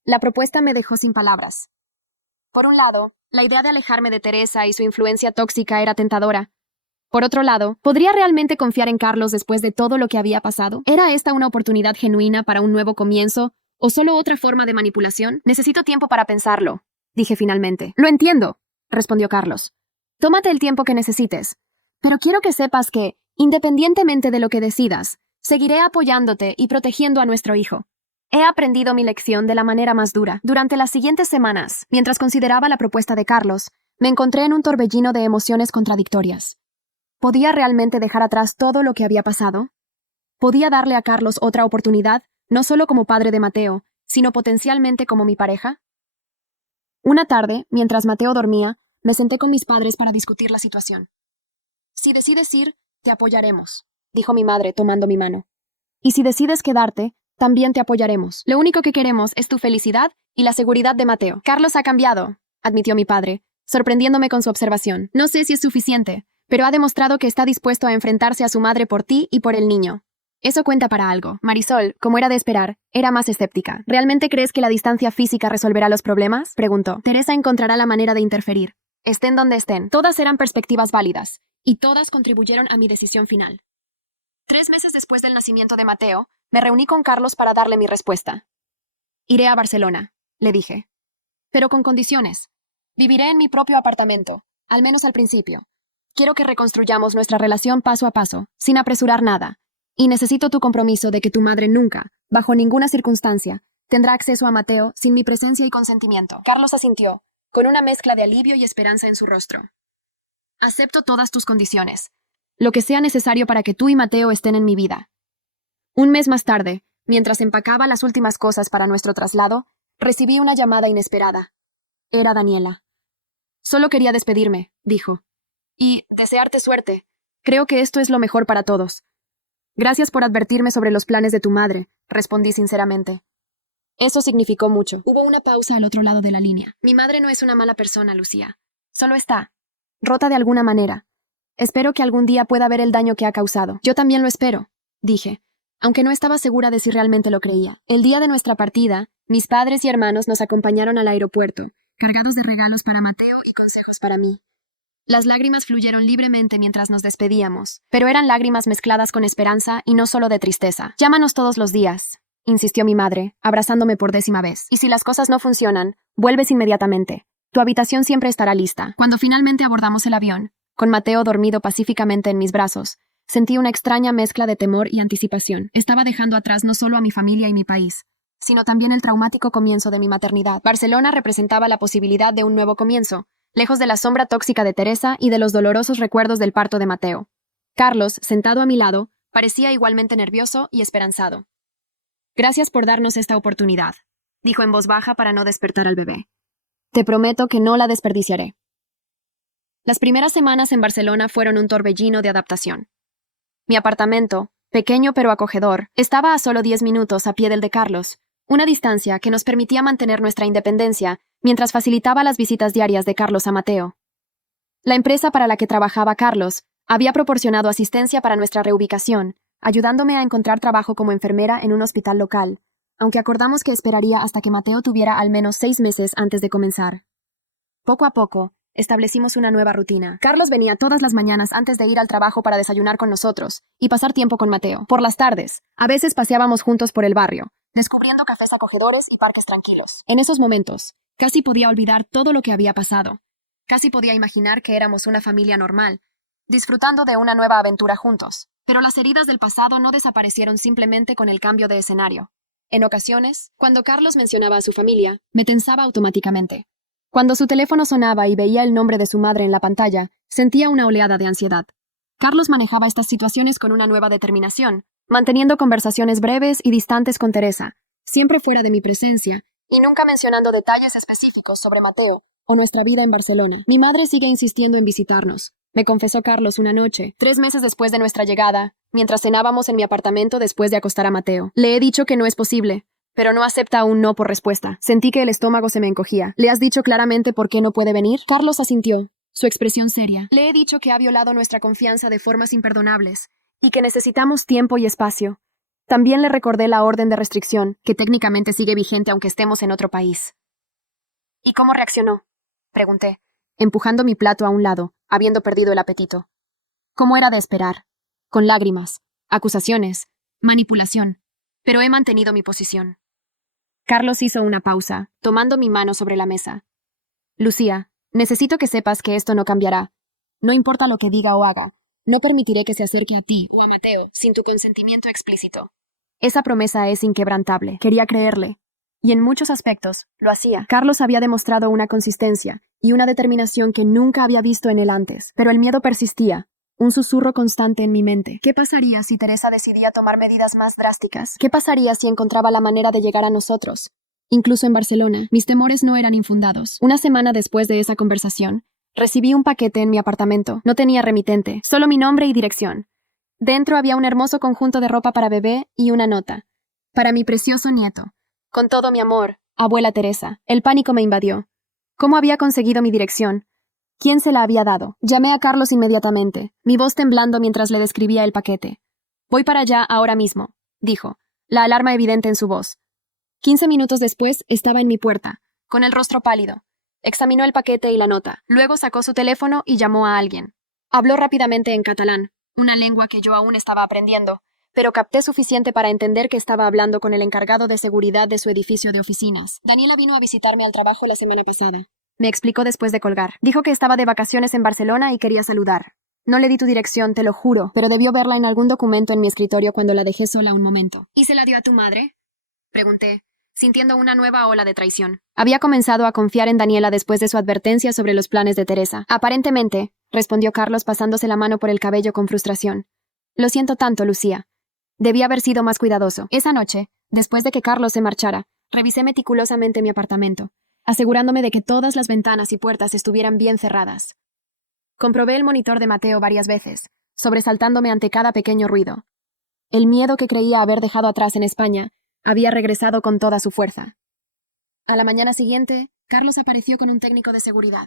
La propuesta me dejó sin palabras. Por un lado, la idea de alejarme de Teresa y su influencia tóxica era tentadora. Por otro lado, ¿podría realmente confiar en Carlos después de todo lo que había pasado? ¿Era esta una oportunidad genuina para un nuevo comienzo o solo otra forma de manipulación? «Necesito tiempo para pensarlo», dije finalmente. «Lo entiendo», respondió Carlos. «Tómate el tiempo que necesites. Pero quiero que sepas que, independientemente de lo que decidas, seguiré apoyándote y protegiendo a nuestro hijo». He aprendido mi lección de la manera más dura. Durante las siguientes semanas, mientras consideraba la propuesta de Carlos, me encontré en un torbellino de emociones contradictorias. ¿Podía realmente dejar atrás todo lo que había pasado? ¿Podía darle a Carlos otra oportunidad, no solo como padre de Mateo, sino potencialmente como mi pareja? Una tarde, mientras Mateo dormía, me senté con mis padres para discutir la situación. «Si decides ir, te apoyaremos», dijo mi madre tomando mi mano. «Y si decides quedarte, también te apoyaremos. Lo único que queremos es tu felicidad y la seguridad de Mateo». «Carlos ha cambiado», admitió mi padre, sorprendiéndome con su observación. «No sé si es suficiente, pero ha demostrado que está dispuesto a enfrentarse a su madre por ti y por el niño. Eso cuenta para algo». Marisol, como era de esperar, era más escéptica. «¿Realmente crees que la distancia física resolverá los problemas?», preguntó. «Teresa encontrará la manera de interferir. Estén donde estén». Todas eran perspectivas válidas, y todas contribuyeron a mi decisión final. 3 meses después del nacimiento de Mateo, me reuní con Carlos para darle mi respuesta. «Iré a Barcelona», le dije. «Pero con condiciones. Viviré en mi propio apartamento, al menos al principio. Quiero que reconstruyamos nuestra relación paso a paso, sin apresurar nada. Y necesito tu compromiso de que tu madre nunca, bajo ninguna circunstancia, tendrá acceso a Mateo sin mi presencia y consentimiento». Carlos asintió, con una mezcla de alivio y esperanza en su rostro. «Acepto todas tus condiciones. Lo que sea necesario para que tú y Mateo estén en mi vida». Un mes más tarde, mientras empacaba las últimas cosas para nuestro traslado, recibí una llamada inesperada. Era Daniela. «Solo quería despedirme», dijo. «Y desearte suerte. Creo que esto es lo mejor para todos». «Gracias por advertirme sobre los planes de tu madre», respondí sinceramente. Eso significó mucho. Hubo una pausa al otro lado de la línea. Mi madre no es una mala persona, Lucía. Solo está rota de alguna manera. Espero que algún día pueda ver el daño que ha causado. Yo también lo espero, dije, aunque no estaba segura de si realmente lo creía. El día de nuestra partida, mis padres y hermanos nos acompañaron al aeropuerto, cargados de regalos para Mateo y consejos para mí. Las lágrimas fluyeron libremente mientras nos despedíamos, pero eran lágrimas mezcladas con esperanza y no solo de tristeza. Llámanos todos los días, insistió mi madre, abrazándome por 10ª vez. Y si las cosas no funcionan, vuelves inmediatamente. Tu habitación siempre estará lista. Cuando finalmente abordamos el avión, con Mateo dormido pacíficamente en mis brazos, sentí una extraña mezcla de temor y anticipación. Estaba dejando atrás no solo a mi familia y mi país, sino también el traumático comienzo de mi maternidad. Barcelona representaba la posibilidad de un nuevo comienzo, lejos de la sombra tóxica de Teresa y de los dolorosos recuerdos del parto de Mateo. Carlos, sentado a mi lado, parecía igualmente nervioso y esperanzado. Gracias por darnos esta oportunidad, dijo en voz baja para no despertar al bebé. Te prometo que no la desperdiciaré. Las primeras semanas en Barcelona fueron un torbellino de adaptación. Mi apartamento, pequeño pero acogedor, estaba a solo 10 minutos a pie del de Carlos, una distancia que nos permitía mantener nuestra independencia mientras facilitaba las visitas diarias de Carlos a Mateo. La empresa para la que trabajaba Carlos había proporcionado asistencia para nuestra reubicación, ayudándome a encontrar trabajo como enfermera en un hospital local, aunque acordamos que esperaría hasta que Mateo tuviera al menos 6 meses antes de comenzar. Poco a poco, establecimos una nueva rutina. Carlos venía todas las mañanas antes de ir al trabajo para desayunar con nosotros y pasar tiempo con Mateo. Por las tardes, a veces paseábamos juntos por el barrio, descubriendo cafés acogedores y parques tranquilos. En esos momentos, casi podía olvidar todo lo que había pasado. Casi podía imaginar que éramos una familia normal, disfrutando de una nueva aventura juntos. Pero las heridas del pasado no desaparecieron simplemente con el cambio de escenario. En ocasiones, cuando Carlos mencionaba a su familia, me tensaba automáticamente. Cuando su teléfono sonaba y veía el nombre de su madre en la pantalla, sentía una oleada de ansiedad. Carlos manejaba estas situaciones con una nueva determinación, manteniendo conversaciones breves y distantes con Teresa, siempre fuera de mi presencia, y nunca mencionando detalles específicos sobre Mateo o nuestra vida en Barcelona. Mi madre sigue insistiendo en visitarnos, me confesó Carlos una noche, 3 meses después de nuestra llegada, mientras cenábamos en mi apartamento después de acostar a Mateo. Le he dicho que no es posible, pero no acepta un no por respuesta. Sentí que el estómago se me encogía. ¿Le has dicho claramente por qué no puede venir? Carlos asintió, su expresión seria. Le he dicho que ha violado nuestra confianza de formas imperdonables y que necesitamos tiempo y espacio. También le recordé la orden de restricción, que técnicamente sigue vigente aunque estemos en otro país. ¿Y cómo reaccionó?, pregunté, empujando mi plato a un lado, habiendo perdido el apetito. Como era de esperar, con lágrimas, acusaciones, manipulación, pero he mantenido mi posición. Carlos hizo una pausa, tomando mi mano sobre la mesa. Lucía, necesito que sepas que esto no cambiará. No importa lo que diga o haga, no permitiré que se acerque a ti o a Mateo sin tu consentimiento explícito. Esa promesa es inquebrantable. Quería creerle. Y en muchos aspectos, lo hacía. Carlos había demostrado una consistencia y una determinación que nunca había visto en él antes, pero el miedo persistía, un susurro constante en mi mente. ¿Qué pasaría si Teresa decidía tomar medidas más drásticas? ¿Qué pasaría si encontraba la manera de llegar a nosotros? Incluso en Barcelona, mis temores no eran infundados. Una semana después de esa conversación, recibí un paquete en mi apartamento. No tenía remitente, solo mi nombre y dirección. Dentro había un hermoso conjunto de ropa para bebé y una nota. Para mi precioso nieto. Con todo mi amor, abuela Teresa. El pánico me invadió. ¿Cómo había conseguido mi dirección? ¿Quién se la había dado? Llamé a Carlos inmediatamente, mi voz temblando mientras le describía el paquete. Voy para allá ahora mismo, dijo, la alarma evidente en su voz. 15 minutos después estaba en mi puerta, con el rostro pálido. Examinó el paquete y la nota. Luego sacó su teléfono y llamó a alguien. Habló rápidamente en catalán, una lengua que yo aún estaba aprendiendo, pero capté suficiente para entender que estaba hablando con el encargado de seguridad de su edificio de oficinas. Daniela vino a visitarme al trabajo la semana pasada. Me explicó después de colgar. Dijo que estaba de vacaciones en Barcelona y quería saludar. No le di tu dirección, te lo juro, pero debió verla en algún documento en mi escritorio cuando la dejé sola un momento. ¿Y se la dio a tu madre?, pregunté, sintiendo una nueva ola de traición. Había comenzado a confiar en Daniela después de su advertencia sobre los planes de Teresa. Aparentemente, respondió Carlos pasándose la mano por el cabello con frustración. Lo siento tanto, Lucía. Debí haber sido más cuidadoso. Esa noche, después de que Carlos se marchara, revisé meticulosamente mi apartamento, asegurándome de que todas las ventanas y puertas estuvieran bien cerradas. Comprobé el monitor de Mateo varias veces, sobresaltándome ante cada pequeño ruido. El miedo que creía haber dejado atrás en España Había regresado con toda su fuerza. A la mañana siguiente, Carlos apareció con un técnico de seguridad.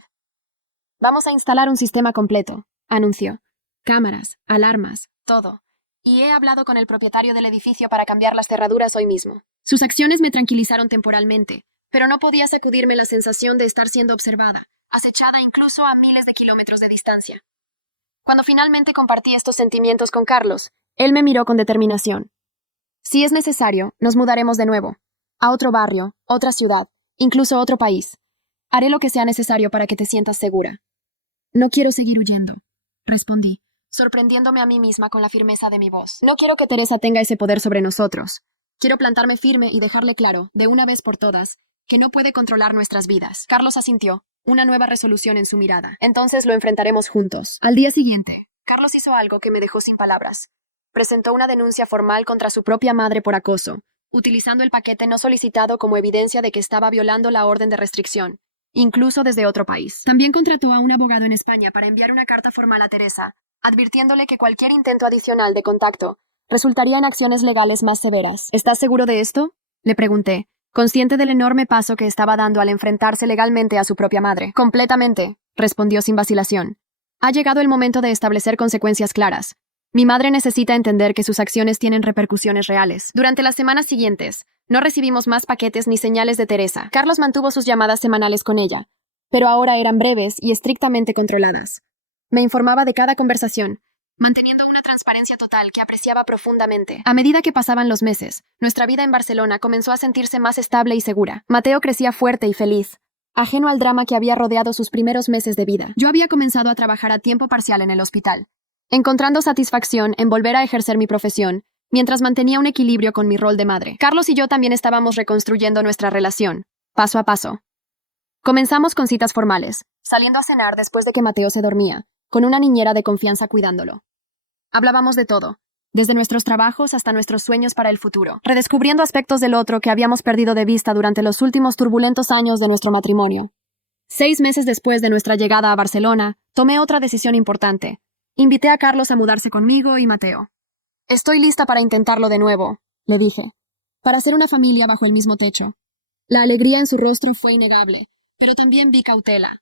Vamos a instalar un sistema completo, anunció. Cámaras, alarmas, todo. Y he hablado con el propietario del edificio para cambiar las cerraduras hoy mismo. Sus acciones me tranquilizaron temporalmente, pero no podía sacudirme la sensación de estar siendo observada, acechada incluso a miles de kilómetros de distancia. Cuando finalmente compartí estos sentimientos con Carlos, él me miró con determinación. Si es necesario, nos mudaremos de nuevo. A otro barrio, otra ciudad, incluso otro país. Haré lo que sea necesario para que te sientas segura. No quiero seguir huyendo, respondí, sorprendiéndome a mí misma con la firmeza de mi voz. No quiero que Teresa tenga ese poder sobre nosotros. Quiero plantarme firme y dejarle claro, de una vez por todas, que no puede controlar nuestras vidas. Carlos asintió, una nueva resolución en su mirada. Entonces lo enfrentaremos juntos. Al día siguiente, Carlos hizo algo que me dejó sin palabras. Presentó una denuncia formal contra su propia madre por acoso, utilizando el paquete no solicitado como evidencia de que estaba violando la orden de restricción, incluso desde otro país. También contrató a un abogado en España para enviar una carta formal a Teresa, advirtiéndole que cualquier intento adicional de contacto resultaría en acciones legales más severas. ¿Estás seguro de esto?, le pregunté, consciente del enorme paso que estaba dando al enfrentarse legalmente a su propia madre. Completamente, respondió sin vacilación. Ha llegado el momento de establecer consecuencias claras. Mi madre necesita entender que sus acciones tienen repercusiones reales. Durante las semanas siguientes, no recibimos más paquetes ni señales de Teresa. Carlos mantuvo sus llamadas semanales con ella, pero ahora eran breves y estrictamente controladas. Me informaba de cada conversación, manteniendo una transparencia total que apreciaba profundamente. A medida que pasaban los meses, nuestra vida en Barcelona comenzó a sentirse más estable y segura. Mateo crecía fuerte y feliz, ajeno al drama que había rodeado sus primeros meses de vida. Yo había comenzado a trabajar a tiempo parcial en el hospital, encontrando satisfacción en volver a ejercer mi profesión, mientras mantenía un equilibrio con mi rol de madre. Carlos y yo también estábamos reconstruyendo nuestra relación, paso a paso. Comenzamos con citas formales, saliendo a cenar después de que Mateo se dormía, con una niñera de confianza cuidándolo. Hablábamos de todo, desde nuestros trabajos hasta nuestros sueños para el futuro, redescubriendo aspectos del otro que habíamos perdido de vista durante los últimos turbulentos años de nuestro matrimonio. 6 meses después de nuestra llegada a Barcelona, tomé otra decisión importante. Invité a Carlos a mudarse conmigo y Mateo. Estoy lista para intentarlo de nuevo, le dije, para hacer una familia bajo el mismo techo. La alegría en su rostro fue innegable, pero también vi cautela.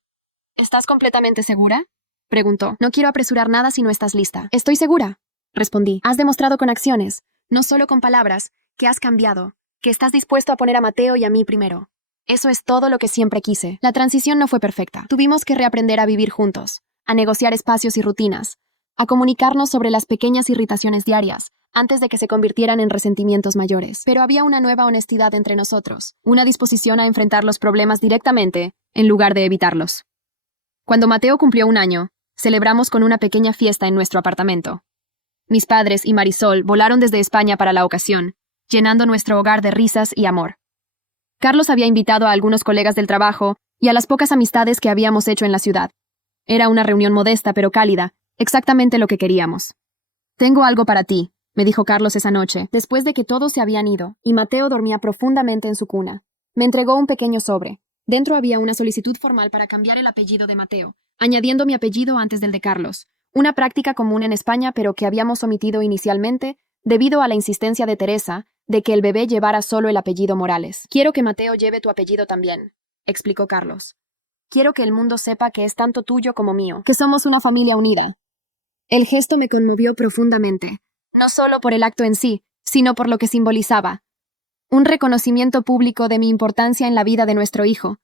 ¿Estás completamente segura?, preguntó. No quiero apresurar nada si no estás lista. Estoy segura, respondí. Has demostrado con acciones, no solo con palabras, que has cambiado, que estás dispuesto a poner a Mateo y a mí primero. Eso es todo lo que siempre quise. La transición no fue perfecta. Tuvimos que reaprender a vivir juntos, a negociar espacios y rutinas, a comunicarnos sobre las pequeñas irritaciones diarias, antes de que se convirtieran en resentimientos mayores. Pero había una nueva honestidad entre nosotros, una disposición a enfrentar los problemas directamente, en lugar de evitarlos. Cuando Mateo cumplió 1 año, celebramos con una pequeña fiesta en nuestro apartamento. Mis padres y Marisol volaron desde España para la ocasión, llenando nuestro hogar de risas y amor. Carlos había invitado a algunos colegas del trabajo y a las pocas amistades que habíamos hecho en la ciudad. Era una reunión modesta pero cálida, exactamente lo que queríamos. Tengo algo para ti, me dijo Carlos esa noche, después de que todos se habían ido, y Mateo dormía profundamente en su cuna. Me entregó un pequeño sobre. Dentro había una solicitud formal para cambiar el apellido de Mateo, añadiendo mi apellido antes del de Carlos, una práctica común en España pero que habíamos omitido inicialmente debido a la insistencia de Teresa de que el bebé llevara solo el apellido Morales. Quiero que Mateo lleve tu apellido también, explicó Carlos. Quiero que el mundo sepa que es tanto tuyo como mío, que somos una familia unida. El gesto me conmovió profundamente, no solo por el acto en sí, sino por lo que simbolizaba. Un reconocimiento público de mi importancia en la vida de nuestro hijo.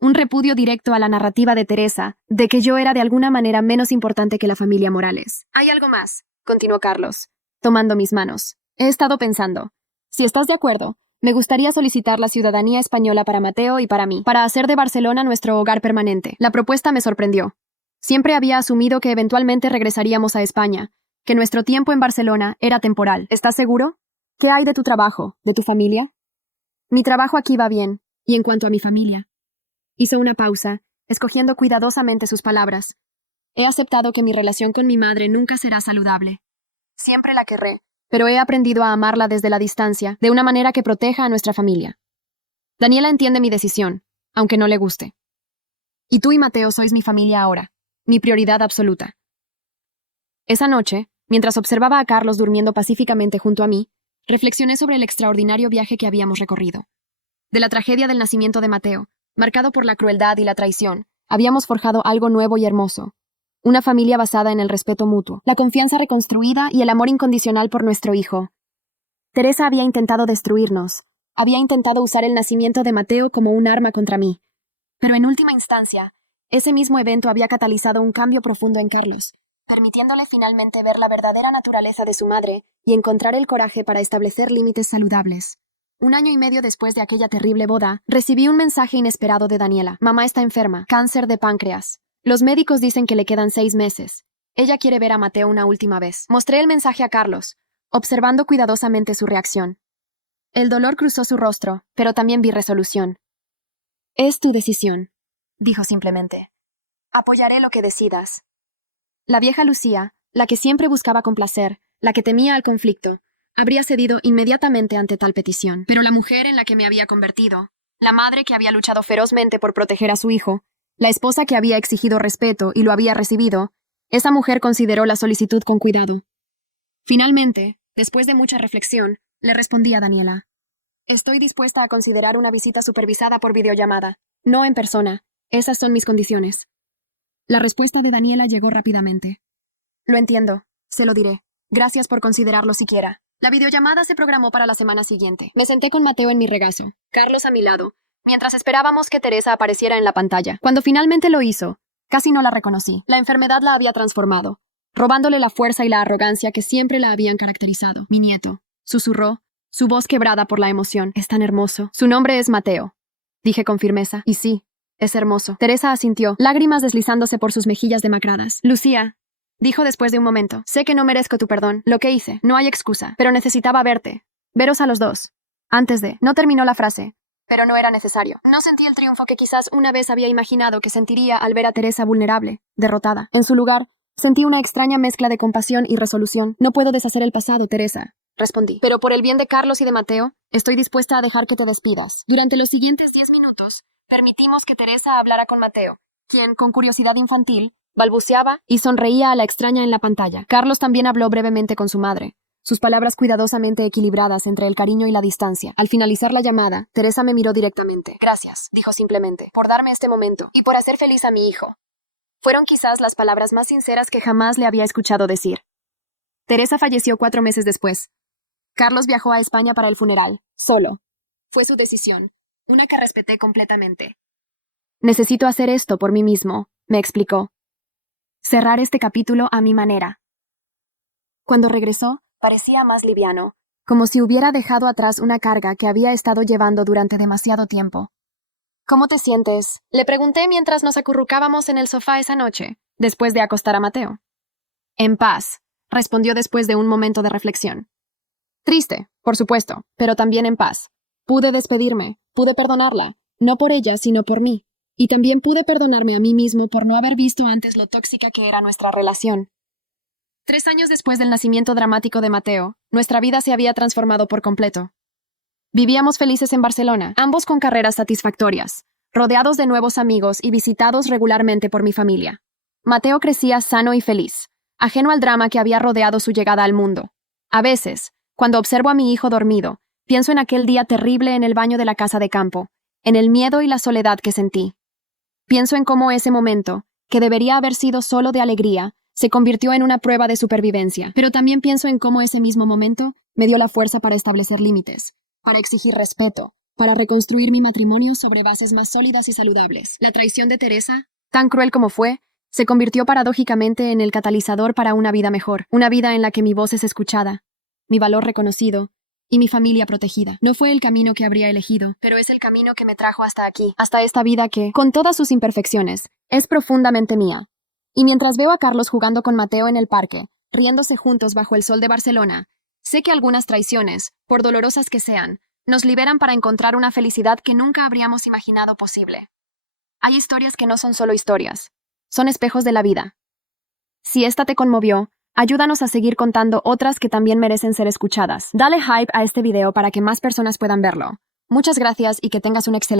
Un repudio directo a la narrativa de Teresa, de que yo era de alguna manera menos importante que la familia Morales. Hay algo más, continuó Carlos, tomando mis manos. He estado pensando. Si estás de acuerdo, me gustaría solicitar la ciudadanía española para Mateo y para mí, para hacer de Barcelona nuestro hogar permanente. La propuesta me sorprendió. Siempre había asumido que eventualmente regresaríamos a España, que nuestro tiempo en Barcelona era temporal. ¿Estás seguro? ¿Qué hay de tu trabajo, de tu familia? Mi trabajo aquí va bien, y en cuanto a mi familia. Hizo una pausa, escogiendo cuidadosamente sus palabras. He aceptado que mi relación con mi madre nunca será saludable. Siempre la querré, pero he aprendido a amarla desde la distancia, de una manera que proteja a nuestra familia. Daniela entiende mi decisión, aunque no le guste. Y tú y Mateo sois mi familia ahora, mi prioridad absoluta. Esa noche, mientras observaba a Carlos durmiendo pacíficamente junto a mí, reflexioné sobre el extraordinario viaje que habíamos recorrido. De la tragedia del nacimiento de Mateo, marcado por la crueldad y la traición, habíamos forjado algo nuevo y hermoso. Una familia basada en el respeto mutuo, la confianza reconstruida y el amor incondicional por nuestro hijo. Teresa había intentado destruirnos. Había intentado usar el nacimiento de Mateo como un arma contra mí. Pero en última instancia, ese mismo evento había catalizado un cambio profundo en Carlos, permitiéndole finalmente ver la verdadera naturaleza de su madre y encontrar el coraje para establecer límites saludables. 1 año y medio después de aquella terrible boda, recibí un mensaje inesperado de Daniela. Mamá está enferma, cáncer de páncreas. Los médicos dicen que le quedan 6 meses. Ella quiere ver a Mateo una última vez. Mostré el mensaje a Carlos, observando cuidadosamente su reacción. El dolor cruzó su rostro, pero también vi resolución. Es tu decisión, dijo simplemente. Apoyaré lo que decidas. La vieja Lucía, la que siempre buscaba complacer, la que temía al conflicto, habría cedido inmediatamente ante tal petición. Pero la mujer en la que me había convertido, la madre que había luchado ferozmente por proteger a su hijo, la esposa que había exigido respeto y lo había recibido, esa mujer consideró la solicitud con cuidado. Finalmente, después de mucha reflexión, le respondí a Daniela. Estoy dispuesta a considerar una visita supervisada por videollamada, no en persona. Esas son mis condiciones. La respuesta de Daniela llegó rápidamente. Lo entiendo, se lo diré. Gracias por considerarlo siquiera. La videollamada se programó para la semana siguiente. Me senté con Mateo en mi regazo, Carlos a mi lado, mientras esperábamos que Teresa apareciera en la pantalla. Cuando finalmente lo hizo, casi no la reconocí. La enfermedad la había transformado, robándole la fuerza y la arrogancia que siempre la habían caracterizado. Mi nieto, susurró, su voz quebrada por la emoción. Es tan hermoso. Su nombre es Mateo, dije con firmeza. Y sí, es hermoso. Teresa asintió, lágrimas deslizándose por sus mejillas demacradas. Lucía, dijo después de un momento, sé que no merezco tu perdón. Lo que hice, no hay excusa, pero necesitaba verte. Veros a los dos. Antes de... No terminó la frase, pero no era necesario. No sentí el triunfo que quizás una vez había imaginado que sentiría al ver a Teresa vulnerable, derrotada. En su lugar, sentí una extraña mezcla de compasión y resolución. No puedo deshacer el pasado, Teresa, respondí. Pero por el bien de Carlos y de Mateo, estoy dispuesta a dejar que te despidas. Durante los siguientes 10 minutos, permitimos que Teresa hablara con Mateo, quien, con curiosidad infantil, balbuceaba y sonreía a la extraña en la pantalla. Carlos también habló brevemente con su madre, sus palabras cuidadosamente equilibradas entre el cariño y la distancia. Al finalizar la llamada, Teresa me miró directamente. Gracias, dijo simplemente, por darme este momento y por hacer feliz a mi hijo. Fueron quizás las palabras más sinceras que jamás le había escuchado decir. Teresa falleció 4 meses después. Carlos viajó a España para el funeral, solo. Fue su decisión, una que respeté completamente. Necesito hacer esto por mí mismo, me explicó. Cerrar este capítulo a mi manera. Cuando regresó, parecía más liviano, como si hubiera dejado atrás una carga que había estado llevando durante demasiado tiempo. ¿Cómo te sientes?, le pregunté mientras nos acurrucábamos en el sofá esa noche, después de acostar a Mateo. En paz, respondió después de un momento de reflexión. Triste, por supuesto, pero también en paz. Pude despedirme, pude perdonarla, no por ella, sino por mí. Y también pude perdonarme a mí mismo por no haber visto antes lo tóxica que era nuestra relación. 3 años después del nacimiento dramático de Mateo, nuestra vida se había transformado por completo. Vivíamos felices en Barcelona, ambos con carreras satisfactorias, rodeados de nuevos amigos y visitados regularmente por mi familia. Mateo crecía sano y feliz, ajeno al drama que había rodeado su llegada al mundo. A veces, cuando observo a mi hijo dormido, pienso en aquel día terrible en el baño de la casa de campo, en el miedo y la soledad que sentí. Pienso en cómo ese momento, que debería haber sido solo de alegría, se convirtió en una prueba de supervivencia. Pero también pienso en cómo ese mismo momento me dio la fuerza para establecer límites, para exigir respeto, para reconstruir mi matrimonio sobre bases más sólidas y saludables. La traición de Teresa, tan cruel como fue, se convirtió paradójicamente en el catalizador para una vida mejor, una vida en la que mi voz es escuchada, mi valor reconocido, y mi familia protegida. No fue el camino que habría elegido, pero es el camino que me trajo hasta aquí, hasta esta vida que, con todas sus imperfecciones, es profundamente mía. Y mientras veo a Carlos jugando con Mateo en el parque, riéndose juntos bajo el sol de Barcelona, sé que algunas traiciones, por dolorosas que sean, nos liberan para encontrar una felicidad que nunca habríamos imaginado posible. Hay historias que no son solo historias, son espejos de la vida. Si esta te conmovió, ayúdanos a seguir contando otras que también merecen ser escuchadas. Dale hype a este video para que más personas puedan verlo. Muchas gracias y que tengas un excelente